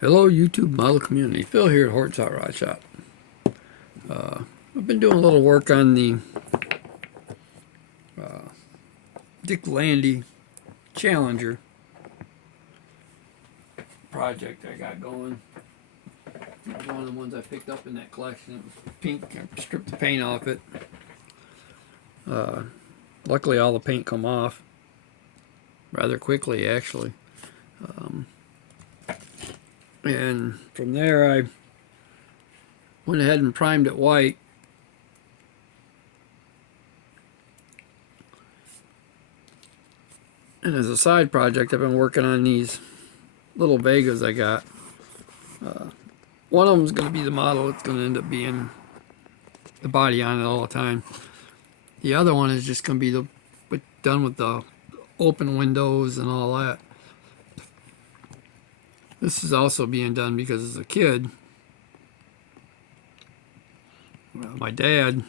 Hello YouTube model community, Phil here at Horton's Hot Rod Shop. I've been doing a little work on the Landy Challenger project I got going. It's one of the ones I picked up in that collection. It was pink. I stripped the paint off it. Luckily all the paint come off rather quickly actually. And from there I went ahead and primed it white. And as a side project, I've been working on these little Vegas I got. One of them is going to be the model. It's going to end up being the body on it all the time. The other one is just going to be done with the open windows and all that. This is also being done because as a kid, my dad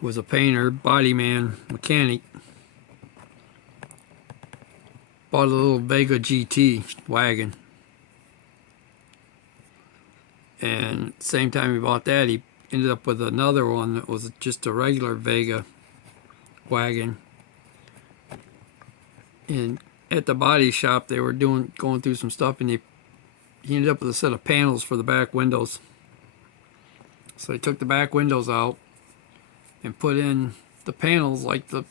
was a painter, body man, mechanic. Bought a little Vega GT wagon. And same time he bought that, he ended up with another one that was just a regular Vega wagon. And at the body shop, they were going through some stuff, and he ended up with a set of panels for the back windows. So he took the back windows out and put in the panels like the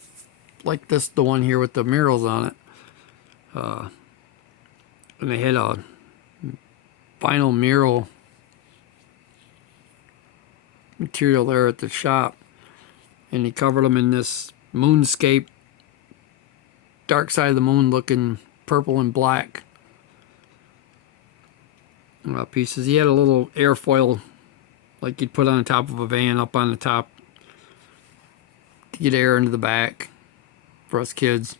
one here with the murals on it. And they had a vinyl mural material there at the shop, and he covered them in this moonscape, dark side of the moon looking purple and black pieces. He had a little airfoil like you'd put on the top of a van up on the top to get air into the back for us kids,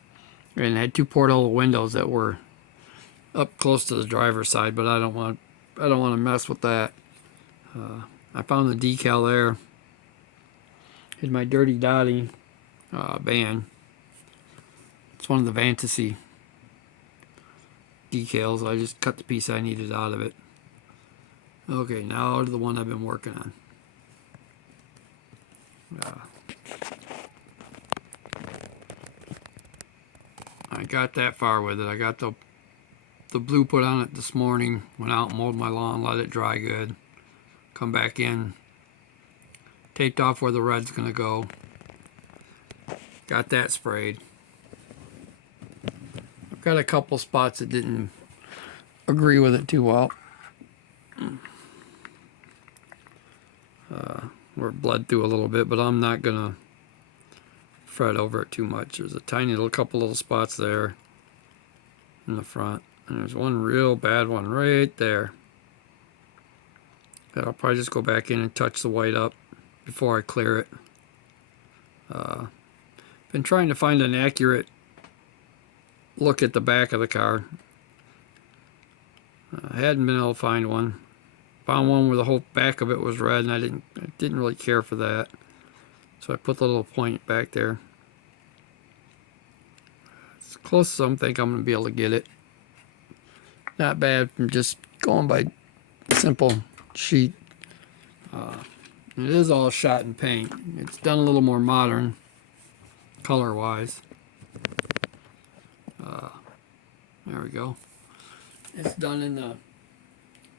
and it had two porthole windows that were up close to the driver's side, but I don't want to mess with that. I found the decal there in my Dirty Dotty van. It's one of the Fantasy decals. I just cut the piece I needed out of it. Okay, now to the one I've been working on. I got that far with it. I got the blue put on it this morning. Went out and mowed my lawn, let it dry good. Come back in, taped off where the red's gonna go. Got that sprayed. I've got a couple spots that didn't agree with it too well. Where it bled through a little bit, but I'm not gonna fret over it too much. There's a tiny couple little spots there in the front, and there's one real bad one right there. I'll probably just go back in and touch the white up before I clear it. Been trying to find an accurate look at the back of the car. I hadn't been able to find one. Found one where the whole back of it was red, and I didn't really care for that. So I put the little point back there. It's close as I think I'm going to be able to get it. Not bad from just going by simple sheet. It is all shot in paint. It's done a little more modern color wise. There we go. It's done in the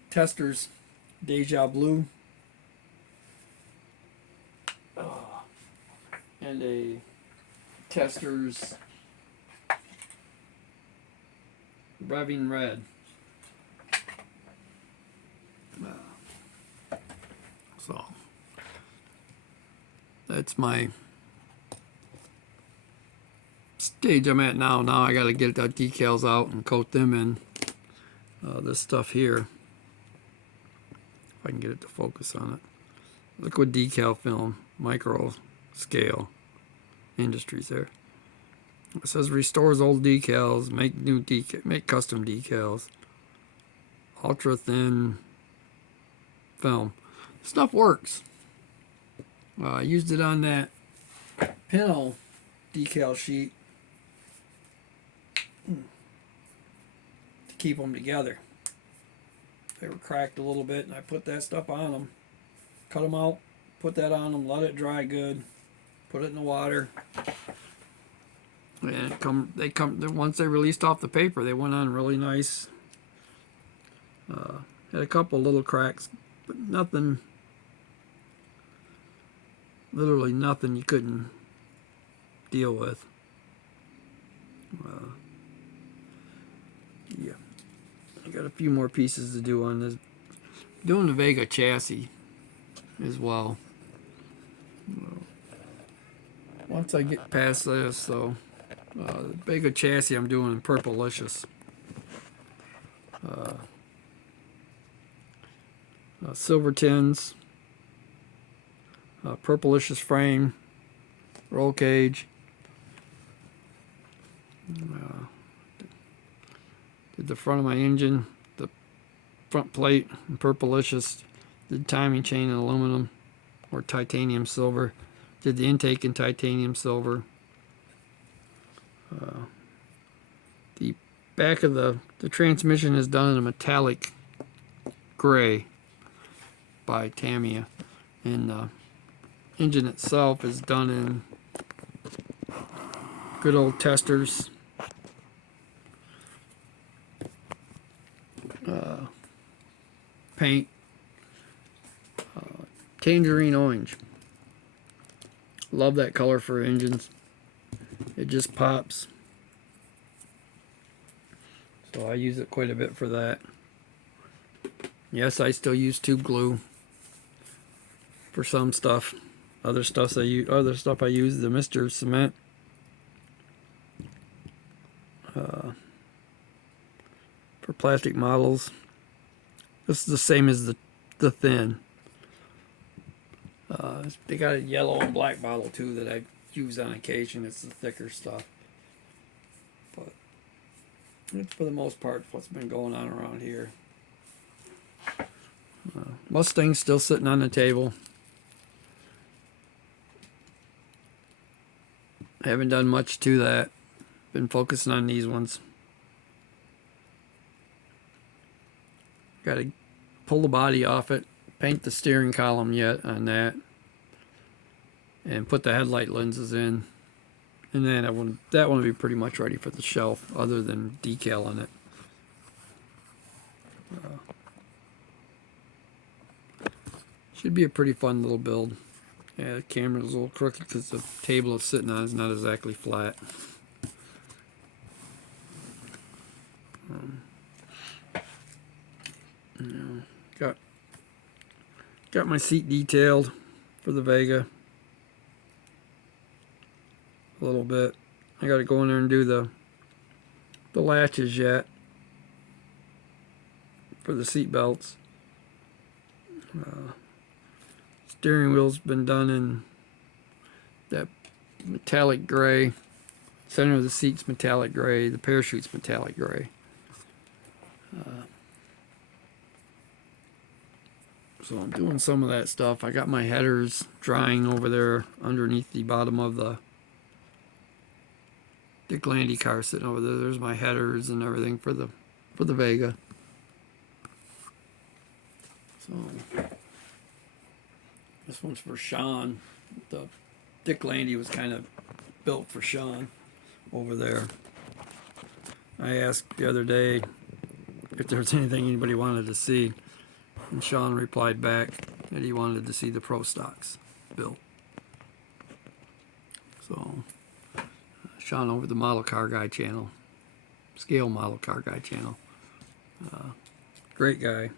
Tester's Deja Blue and a Tester's Revving Red. So that's my stage I'm at now. Now I got to get the decals out and coat them in this stuff here. If I can get it to focus on it. Liquid decal film, micro scale industries there. It says restores old decals, make custom decals, ultra thin film. Stuff works. I used it on that Pinot decal sheet to keep them together. They were cracked a little bit, and I put that stuff on them, cut them out, put that on them, let it dry good, put it in the water, and once they released off the paper, they went on really nice. Had a couple little cracks, but nothing, literally nothing you couldn't deal with. Yeah, I got a few more pieces to do on this. Doing the Vega chassis as well. Once I get past this, so the Vega chassis I'm doing in Purplicious. Silver tins, Purplicious frame, roll cage. Did the front of my engine, the front plate in Purplicious. Did timing chain in aluminum or titanium silver. Did the intake in titanium silver. The back of the transmission is done in a metallic gray by Tamiya, and the engine itself is done in good old testers. Paint, tangerine orange. Love that color for engines. It just pops. So I use it quite a bit for that. Yes, I still use tube glue for some stuff. Other stuff I use the Mr. Cement. For plastic models. This is the same as the thin. They got a yellow and black bottle too that I use on occasion. It's the thicker stuff. But it's for the most part what's been going on around here. Mustang's still sitting on the table. I haven't done much to that. Been focusing on these ones. Got to pull the body off it, paint the steering column yet on that, and put the headlight lenses in. And then that one will be pretty much ready for the shelf, other than decal on it. Should be a pretty fun little build. Yeah, the camera's a little crooked because the table it's sitting on is not exactly flat. Got my seat detailed for the Vega a little bit. I got to go in there and do the latches yet for the seat belts. Steering wheel's been done in that metallic gray. Center of the seat's metallic gray. The parachute's metallic gray. So I'm doing some of that stuff. I got my headers drying over there underneath the bottom of the Landy car sitting over there. There's my headers and everything for the Vega. So this one's for Sean. The Landy was kind of built for Sean over there. I asked the other day if there was anything anybody wanted to see, and Sean replied back that he wanted to see the Pro Stocks built. So Sean over the Model Car Guy channel, Scale Model Car Guy channel. Great guy.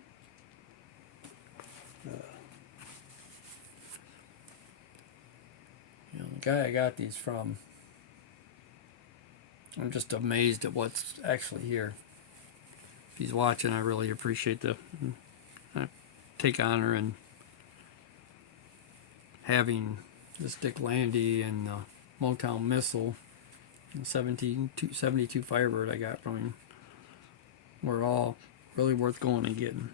The guy I got these from, I'm just amazed at what's actually here. If he's watching, I really appreciate I take honor in having this Landy and the Motown Missile and 72 Firebird I got from him. Were all really worth going and getting.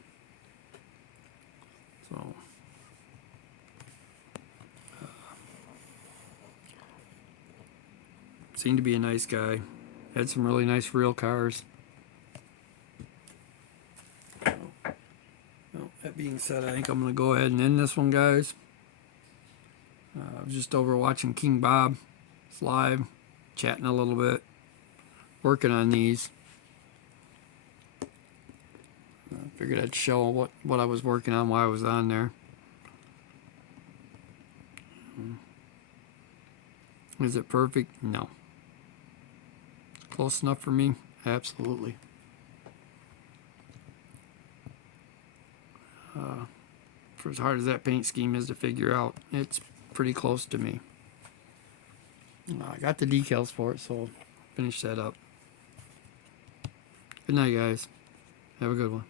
So seemed to be a nice guy. Had some really nice real cars. That being said, I think I'm going to go ahead and end this one, guys. I was just over watching King Bob's live, chatting a little bit, working on these. I figured I'd show what I was working on while I was on there. Is it perfect? No. Close enough for me? Absolutely. For as hard as that paint scheme is to figure out, it's pretty close to me. I got the decals for it, so I'll finish that up. Good night, guys. Have a good one.